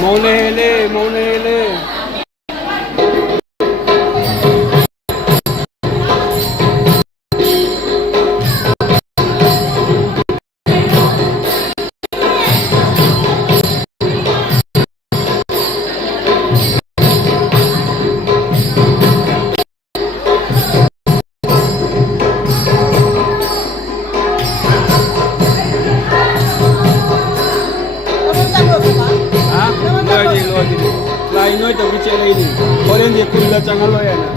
Maune. Noi tao bicara ini, orang dia kuliah canggah loh ya na.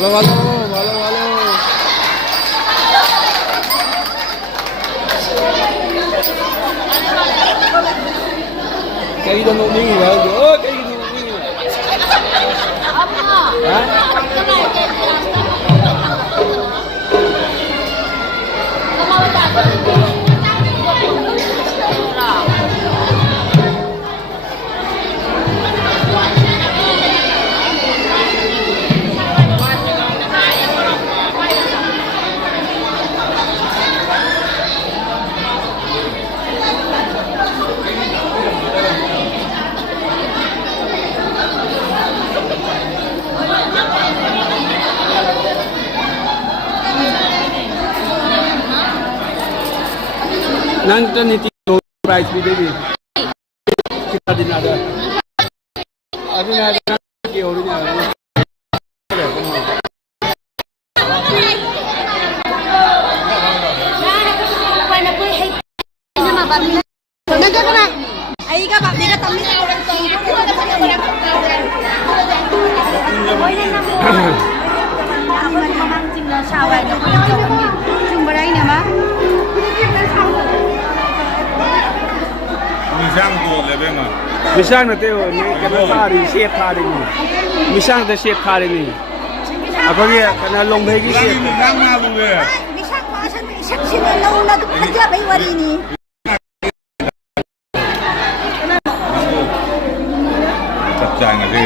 Halo. Kayak gitu nih ya. Oh, kayak gitu nih. Hah? Nanti nih price video ini kita di nada. Aduh nada lagi orangnya. Misang na tayo, ni kana sari shape hari ni. Misang ta shape hari ni. Ako ni kana long bhai ki shape. Misang na luwe. Misang pa sa isang sinalaw na kadya bay wari ni. Chapchai na ri.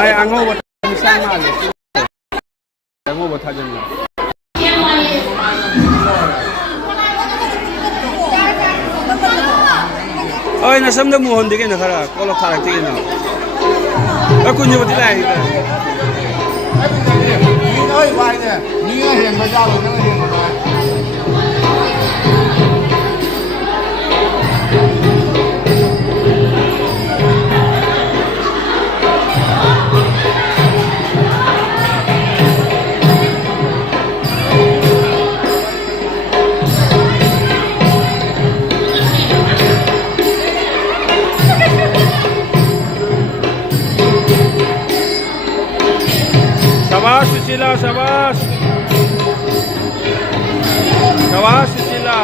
Ai ango ba misang ma le. Ango ba thajan na. Oi na samda muhon dige na khara kolok tharak tige na kunyo bati lai ta Ni ơi vai nè, ni nga hiền mà ra rồi nó hiền mà. Sabash Susila, sabash. Sabash Susila.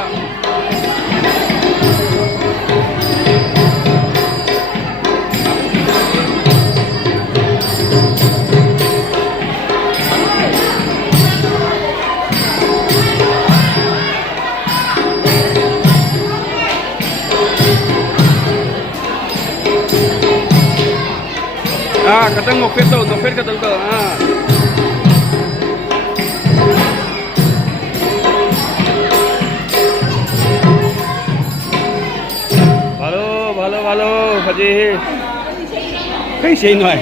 kadang ngopet kadang tuh. Alo, Haji. Cây xinh rồi.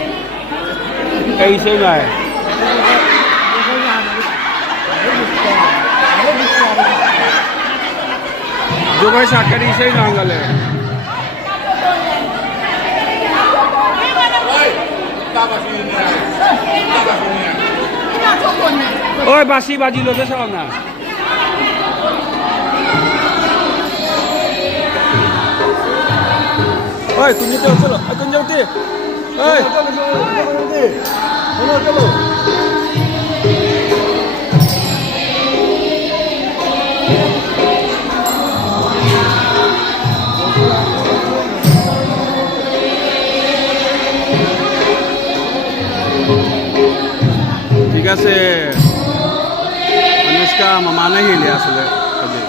Jokowi sakit di sini nggak le. Oi, basi lo deh sana. Oi, kunci tuh, kunci tuh. Oi, chalo. ঠিক আছে অনুষ্কা মামা নাই হিলে আসলে আজি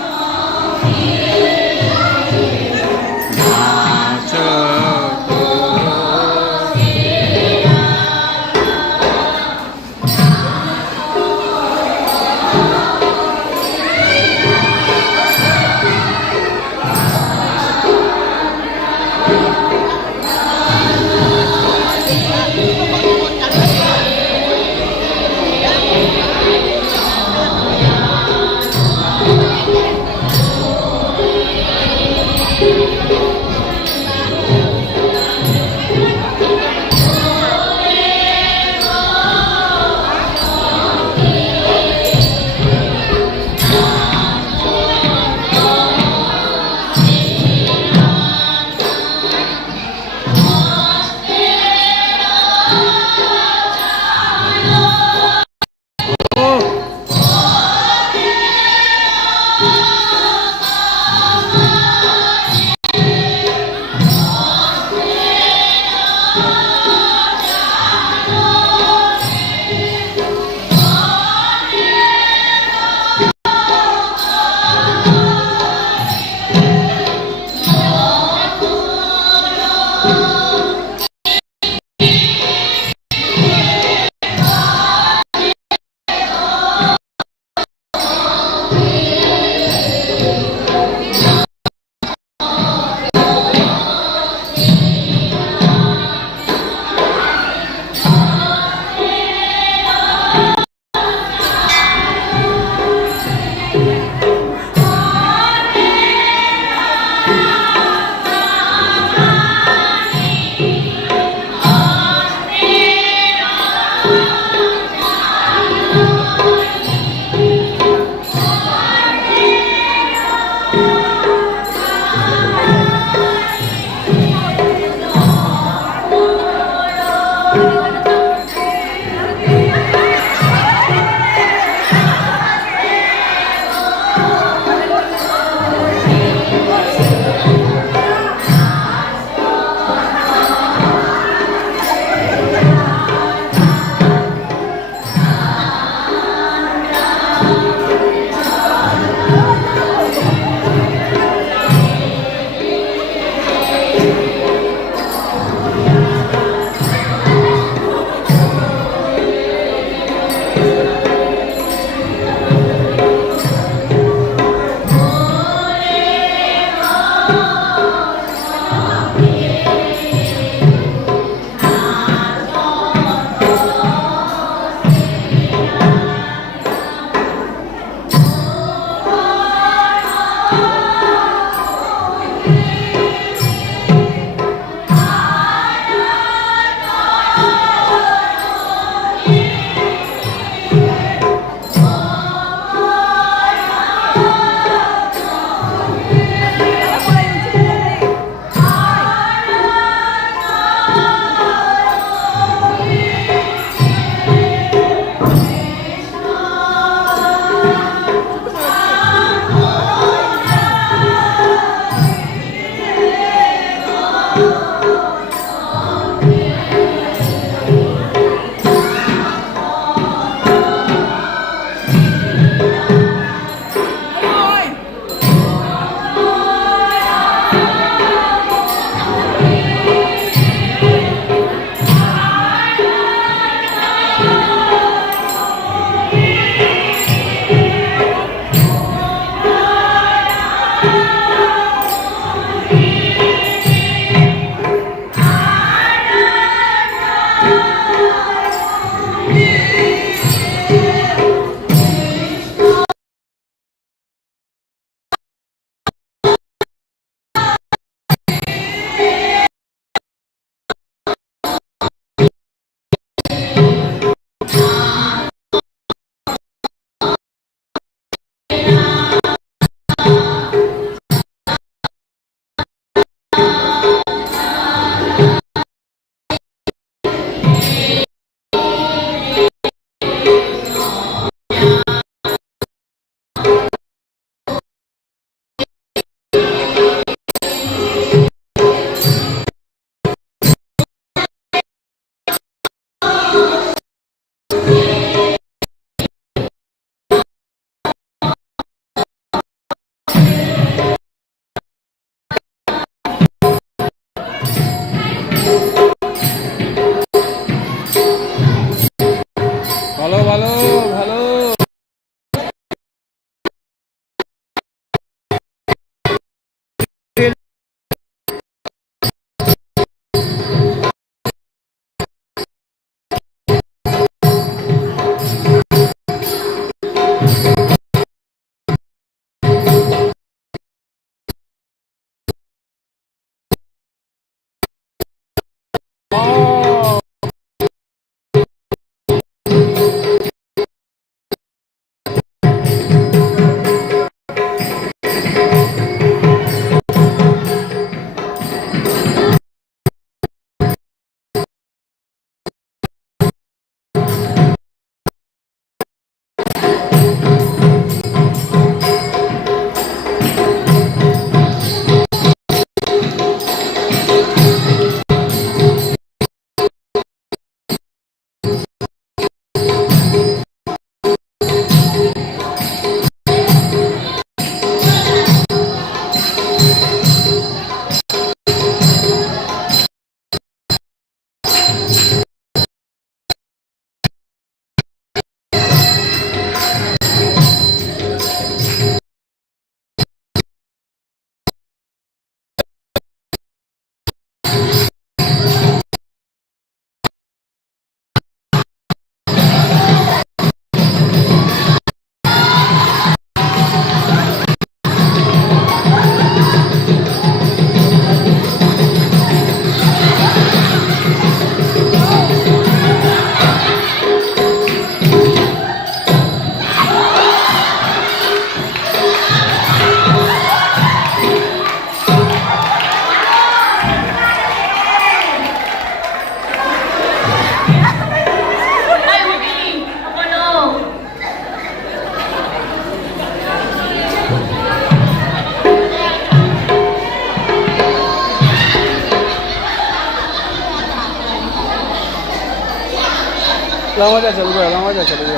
让我再吃这个，让我再吃这个。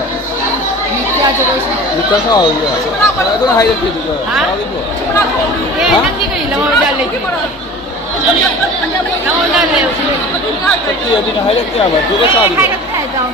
你家这个是？你多少一个？我都还得吃这个，少的不？哎，那你可以让我再来一个。让我再来一个。这个这个还得点吧，这个啥的？还是太早。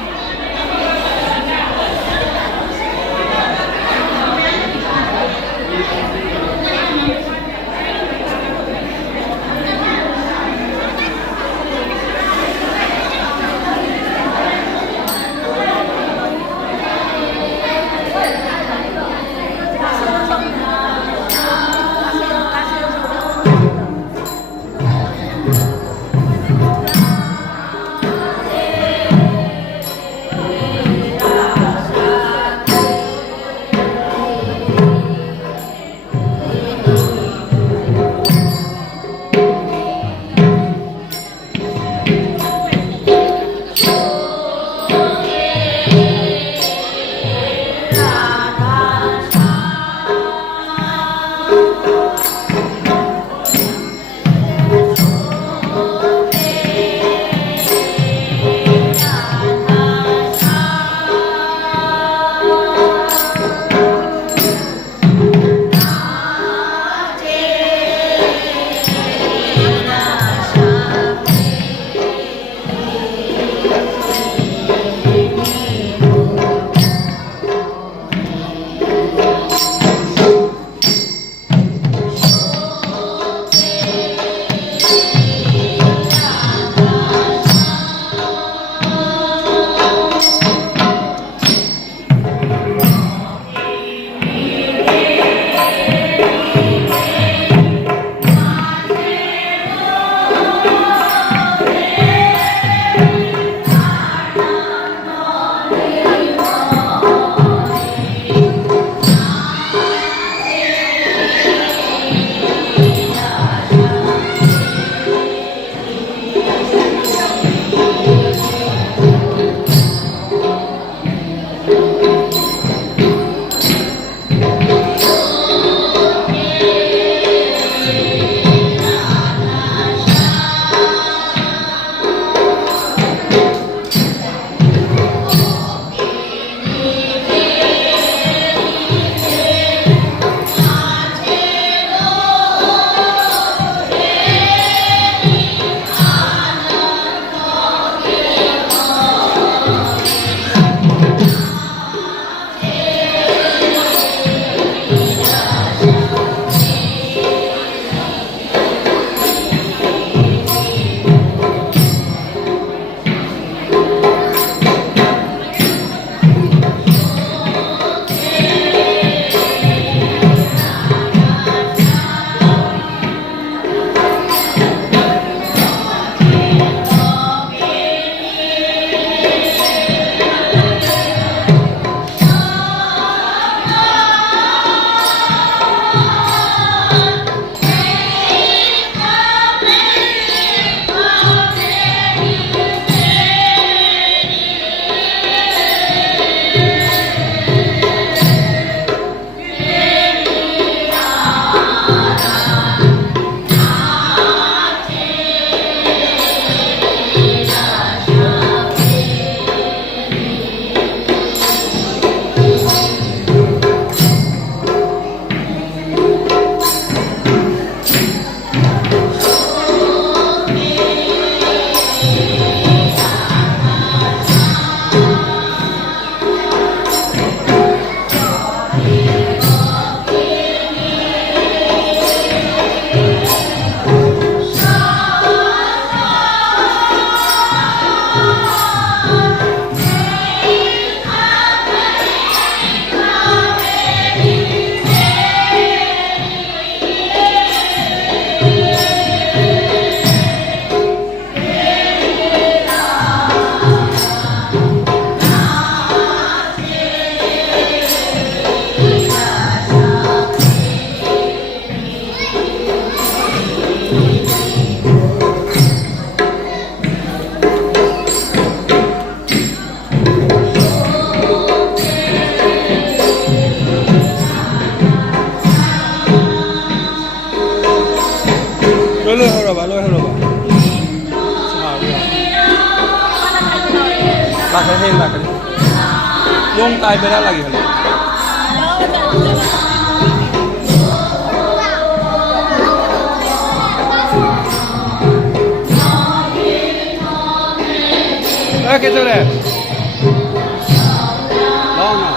hên là cái nhôm tay bên đó là gì hả? Cái chỗ này đó nào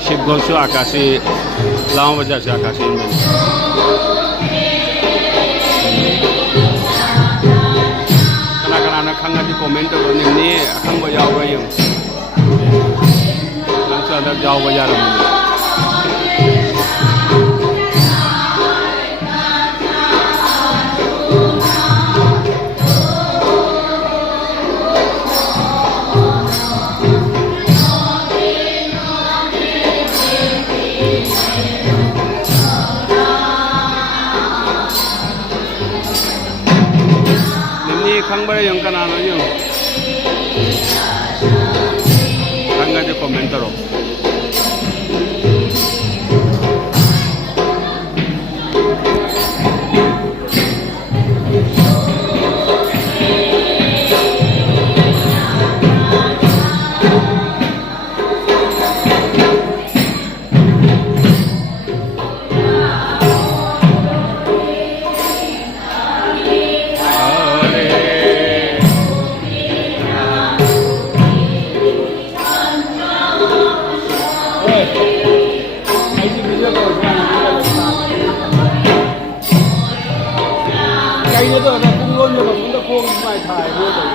ship goes to Akashi Laon Bajar से Akashi में kana khanga di comment to ni khang ba yaw ba yung lang sa da yaw ba yaram khang ba yung kana no yung khanga di comment ro cái nữa rồi là cũng luôn nhưng mà cũng đã cuông bài thải luôn rồi.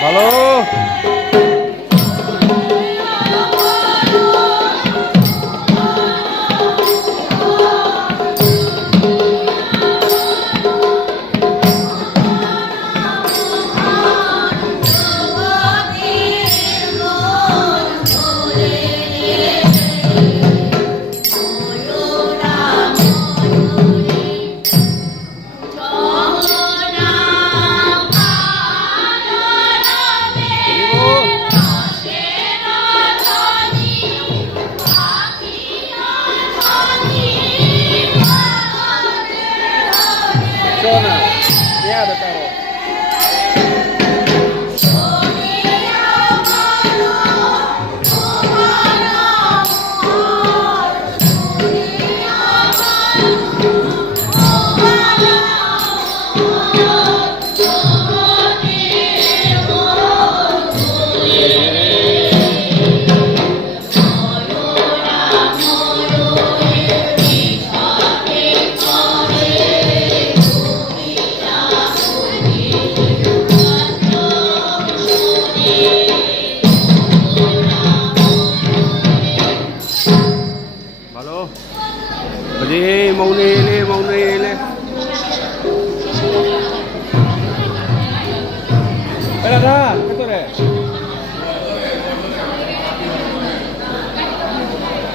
Halo. Zona, ya ada taruh. Halo. Jadi mau ni. Ada, itu deh.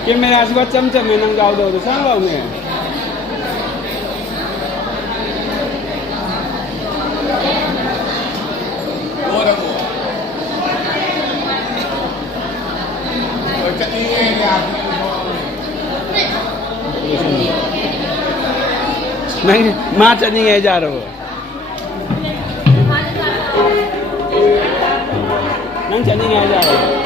Kim mẹ là bắt chấm chấm mẹ năng gạo đầu sáng lâu nè. माँ चली गए जा रहे हो नहीं चली गए जा रहे हो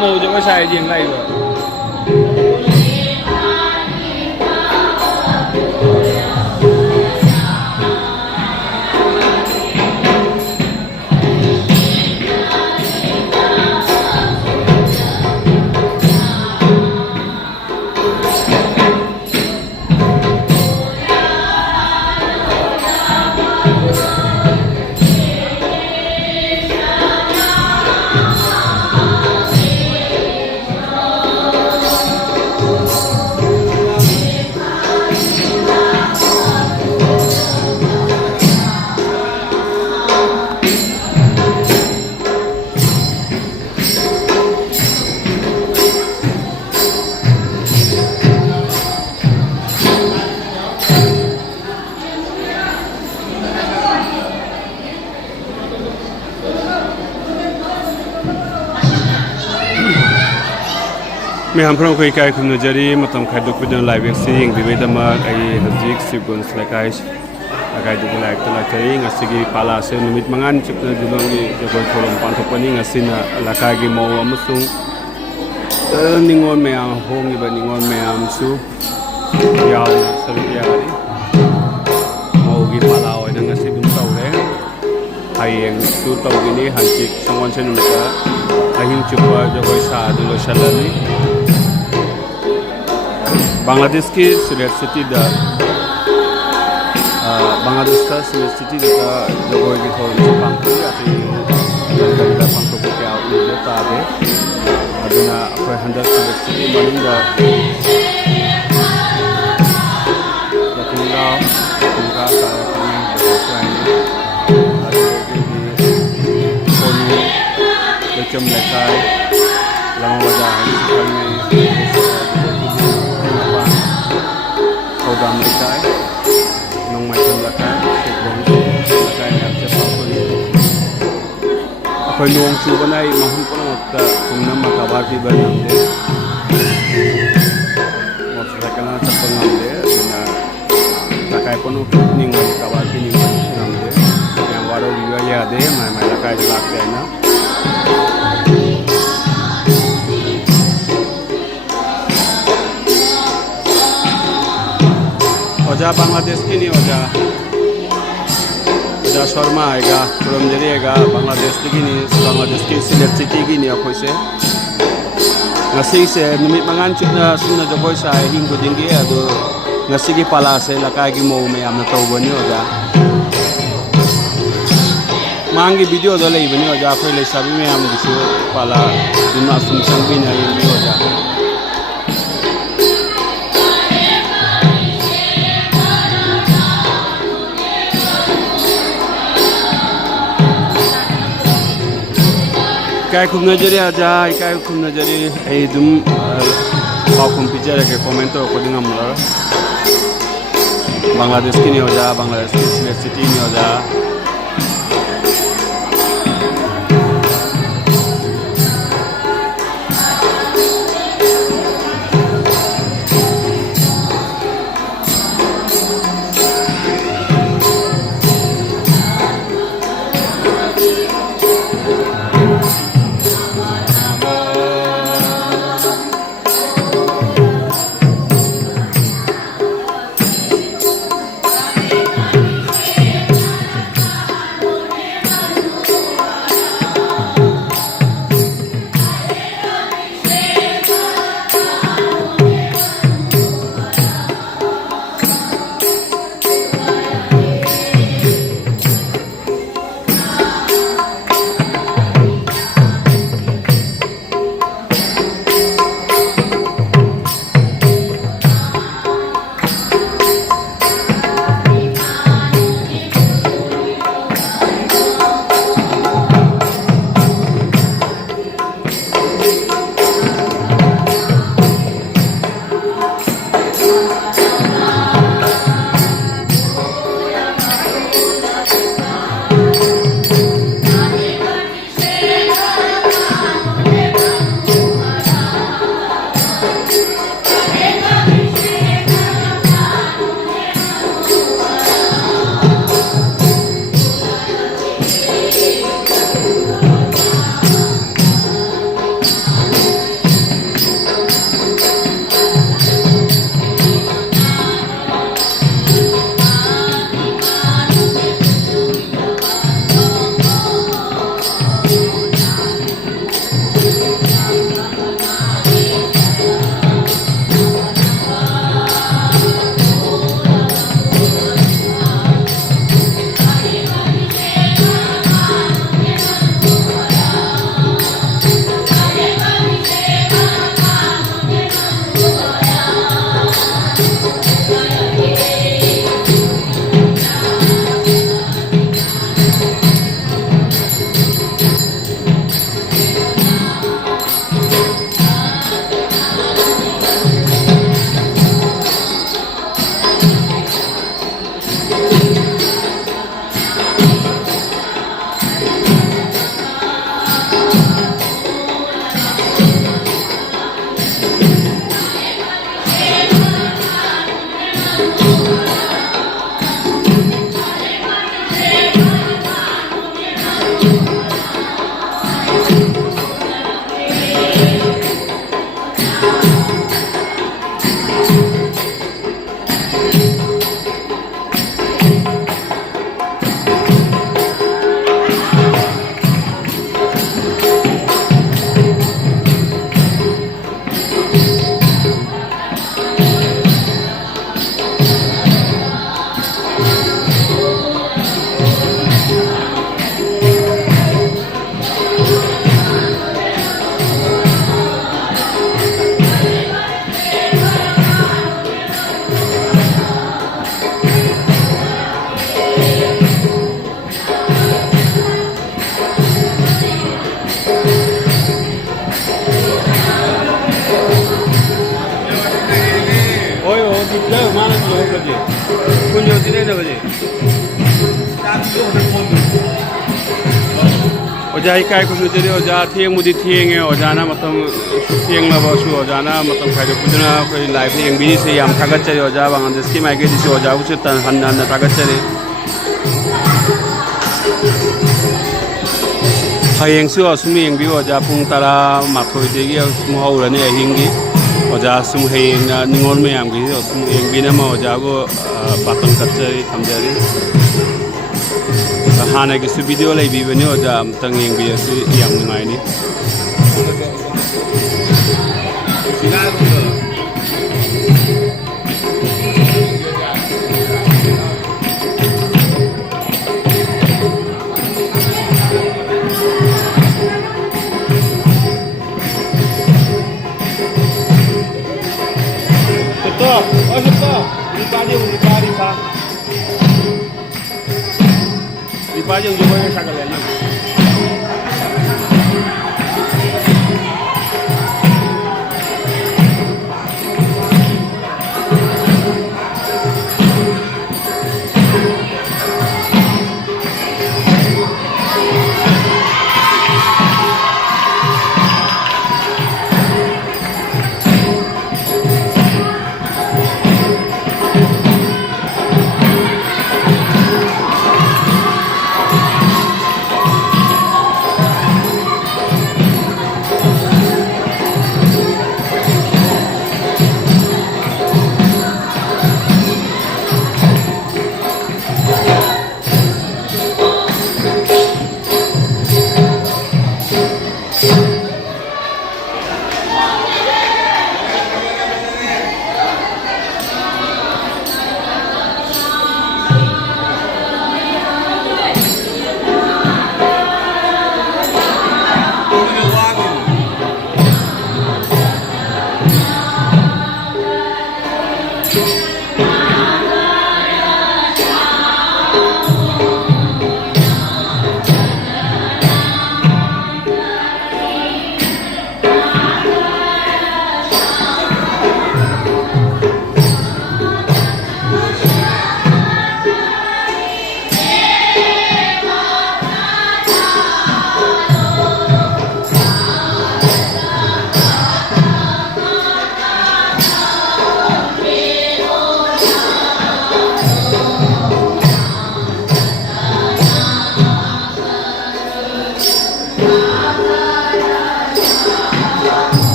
màu cho có xài gì này rồi. मैं हम फ्रम कोई काय खुन जरी मतम खादुक बिदन लाइव एक्सिंग बिबेदमा आई हजिक सिगुन स्लाकाइस agai du लाइक तला तरी ngasi pala se numit mangan chupna dulongi jogol tholom panthopani ngasina lakagi mau amusung ningon me ang hongi ba ningon me am su yaw saluya ri mau gi pala oi na ngasi dum tawre hayeng su tawgini hanchik songwan se numita ahin chupwa jogoi sa dulo shalani Bangladesh की slate city दा बांग्लादेश का slate city दा जगह की थोड़ी सी पंक्ति आती है पंक्ति को क्या उन्हें ताबे अदुना अपर हंडर सिलेट सिटी मनिंगा लकुंगा लकुंगा का कमी बचाएंगे कोनी बचम लेकाय लंग वजह है Kodam Likai, Nong Macam Lakai, Sikbong Lakai yang cepat pulih. Aku nyong cuba naik mahun pun waktu kumna makabar di banam deh. Waktu kena cepat ngam deh, karena Lakai pun ukut ninggal kabar di ninggal ngam deh. Yang baru juga ya deh, mai Lakai jelak deh na. वजह बांग्लादेश की नहीं वजह शर्मा आएगा पुरमजरी आएगा बांग्लादेश की नहीं बांग्लादेश की slate city की नहीं अखोई से ngasi se numit mangan chutna sunna jogoi sa hing ko dingi ado ngasi ki pala se lakai ki mo me amna to bani oja mangi video do lei bani oja khoi le sabi me am disu pala dunna sum sang bi na yin bi oja काय खूब नजरे आजा काय खूब नजरे ए दुम पाकुम picture के comment तो कोडिंग हमला बांग्लादेश की नहीं हो जा बांग्लादेश की सिलेट सिटी नहीं हो जा คุณอยู่ที่ไหนนะพี่ओजा इकाई को सुझे ओजा थियंग मुदी थियंग है ओजा ना मतलब थियंग ला बसु ओजा ना मतलब खाइदो पुजना कोई लाइफ यंग भी से याम थागत चले ओजा बांग्लादेश की माइके दिसे ओजा उसे तन हन्ना ना थागत चले हयंग सु असुम यंग भी ओजा पुंग तारा माथोय देगी असुम हौरने अहिंगी ओजा असुम हयंग ना निंगोल में याम गी असुम यंग भी ना मा ओजा को पातन कच्चरी थमजारी हाना की वीडियो लेबीबनी ओजा अमतंग यंगबियसु याम नुंगाइनी Ripa yung juga yang sakal ya.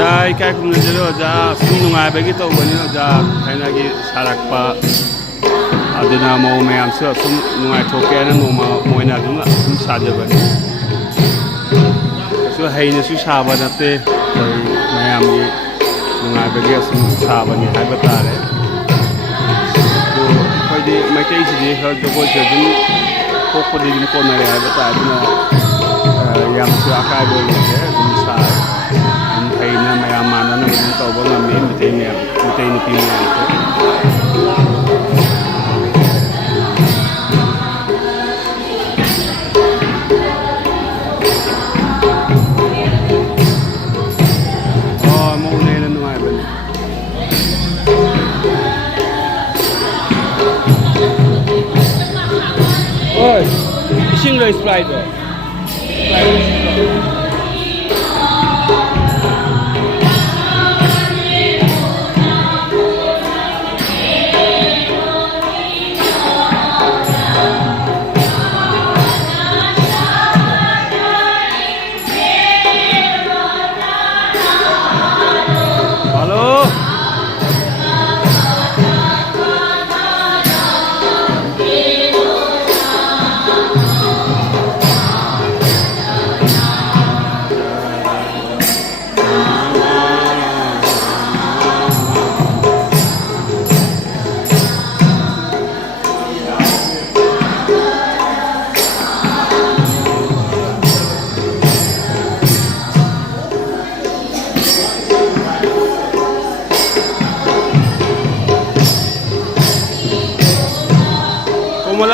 Jai kai kum najero ja sum nungai bagi to bani ja thaina gi sarakpa adina mo me am su sum nungai thoke na no ma moina dum sum saje bani su haina su saba na te mayam gi nungai bagi sum saba ni hai batare to khoi di mai tai si di ha jogo je dum ko di dum ko na re hai batare na yam su akai bo le dum sa thầy na mày mà nó cũng tàu bao nhiêu miếng thầy nè thầy nè pin nè mua này là ngoài bên ôi xin lời Sprite rồi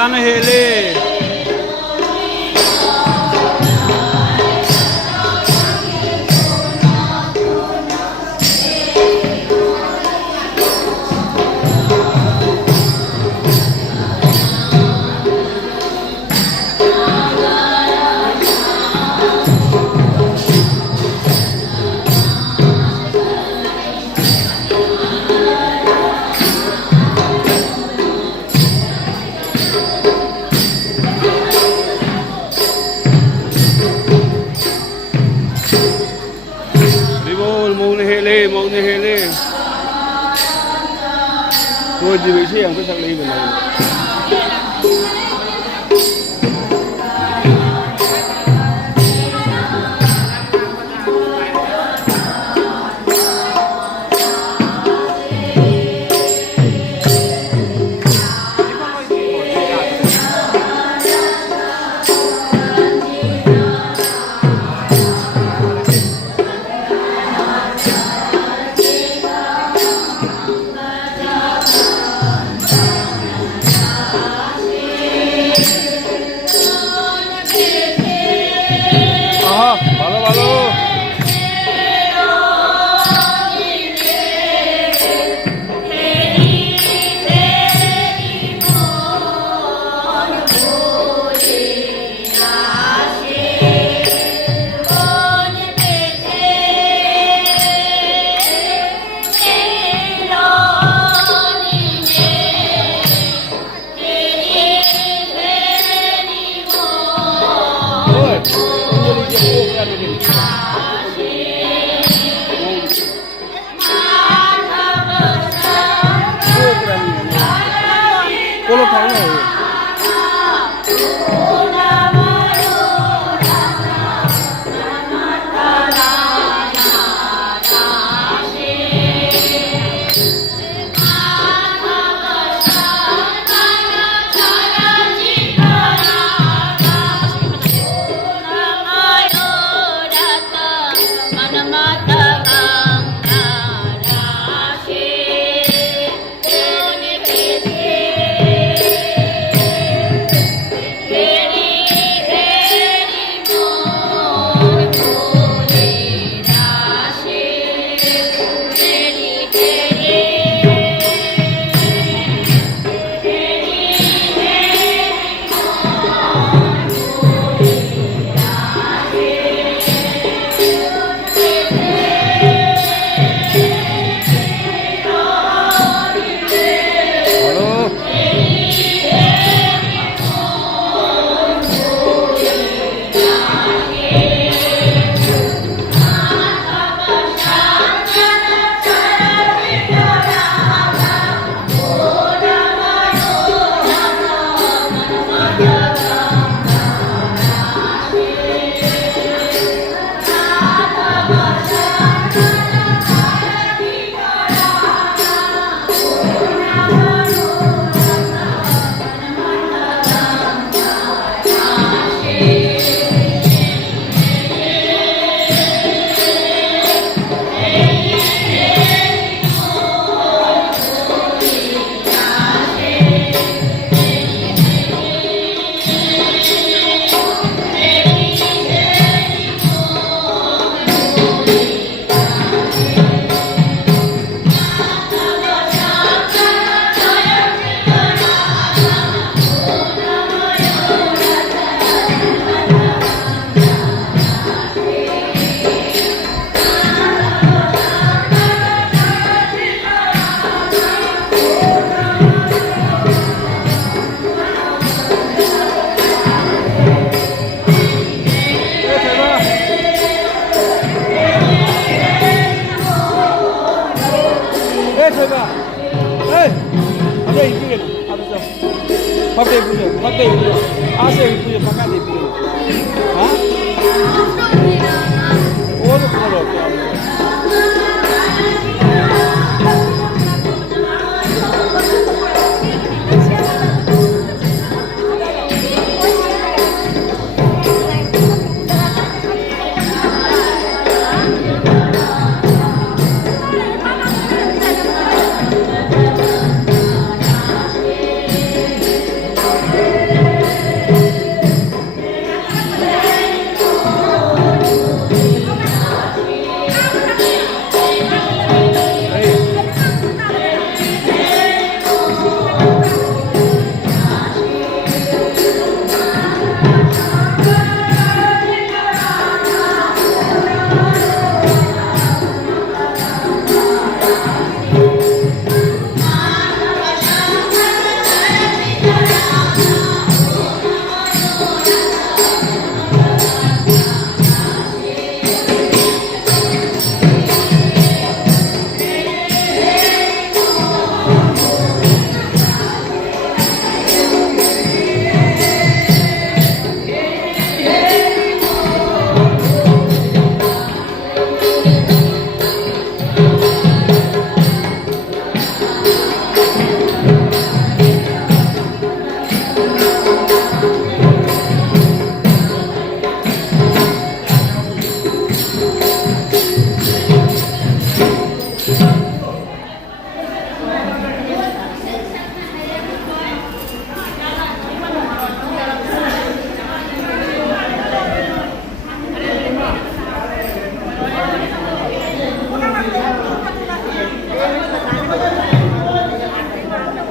Kayana Hele. Mong Hele. Tôi chỉ bị xe hàng tôi sang đi bên này. ভালো ভালো Cô lộc thắng này. Pakai punya, asal punya pakai dia punya. Hah? Oh, lu kalau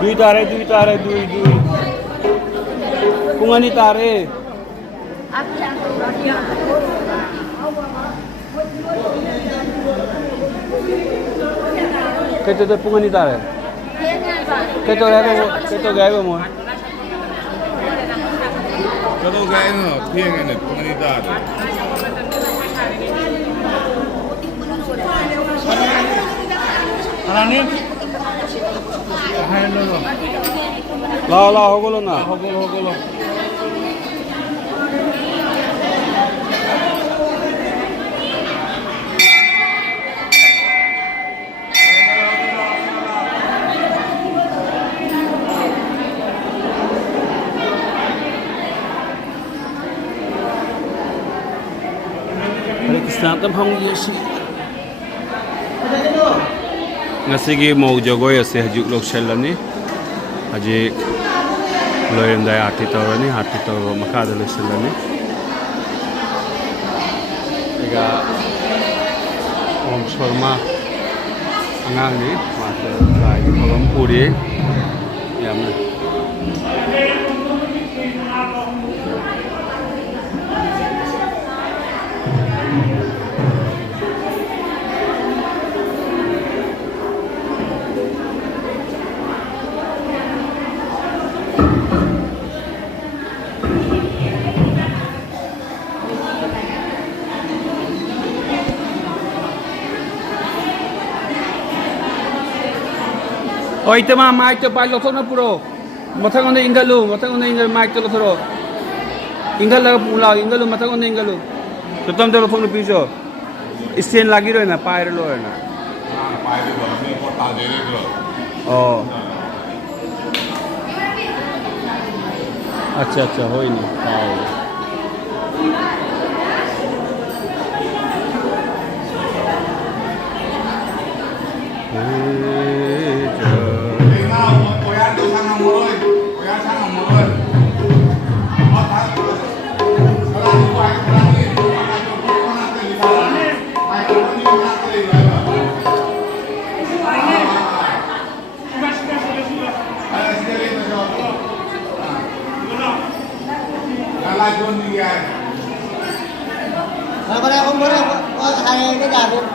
Dui tare, dui. Kung ani tare. Kaya ito kung ani tare. Kaya ito gaya mo. 저도 가는 비행에는 공원이다. 하나님. 하나님. La, hogulo na. 호글호글. Pakistan Hongyeshi. Ngasigi mo jogoy ase hajuk lok shelani. Haji loyem dai arti tawrani makada lok shelani. Ega Om Sharma angang ni mate lai kolom puri yamna. Oh, ito mga mic to palo to na puro. Matang on ingalu, mic to lotoro. Ingala pula, ingalu matang on ingalu. To tam to phone piso. Stand lagi ro na, pair lo na. पायरी बरमी को ताजेरे दो Oh. अच्छा होई नहीं पाओ. ना ओया तो सांग मोय ओया सांग मोय और था सलाम वाई सलामी कोना ते लिखा आई कोनी ना ते लिखा Kalau John dia, Kalau không có hai cái nhà luôn.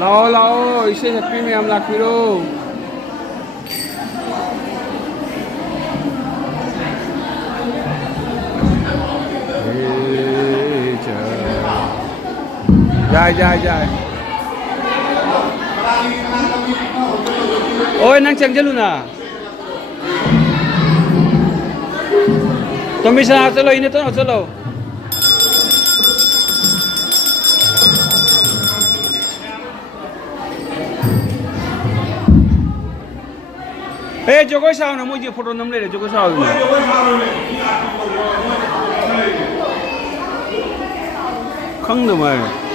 Lao, इसे हैप्पी में हम लाख फिरो. जाए. Oi, nang cek jalu na. तुम भी साथ चलो इन्हें तो ना चलो. ए जोगो साव ना मुझे फोटो नंबर ले जोगो साव ना. खंग दो मैं.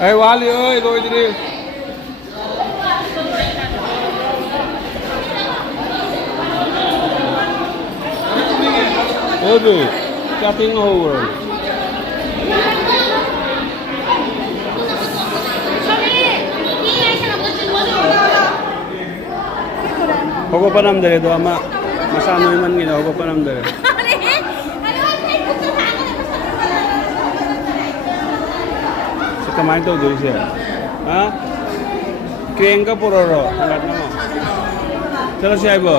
Ê quá đi ơi, rồi đi. Ôi đi, cha tiếng hù rồi. Ako pa namdare do ama. Masano man gina ako pa namdare. Sa kamay to dulu siya. Ha? Kring ka puro ro. Angat na mo. Chalo siya ibo.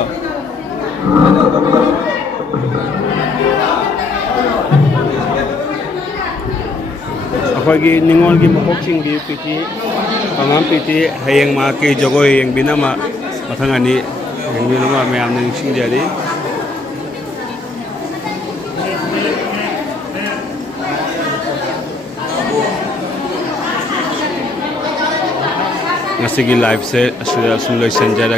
Ako'y ningol gi makoksing di piti. Pangam piti hayang mga kay jogoy yang binama matangani yang binama mayam ning singjari. Nga sige live set asura sunloy sanjara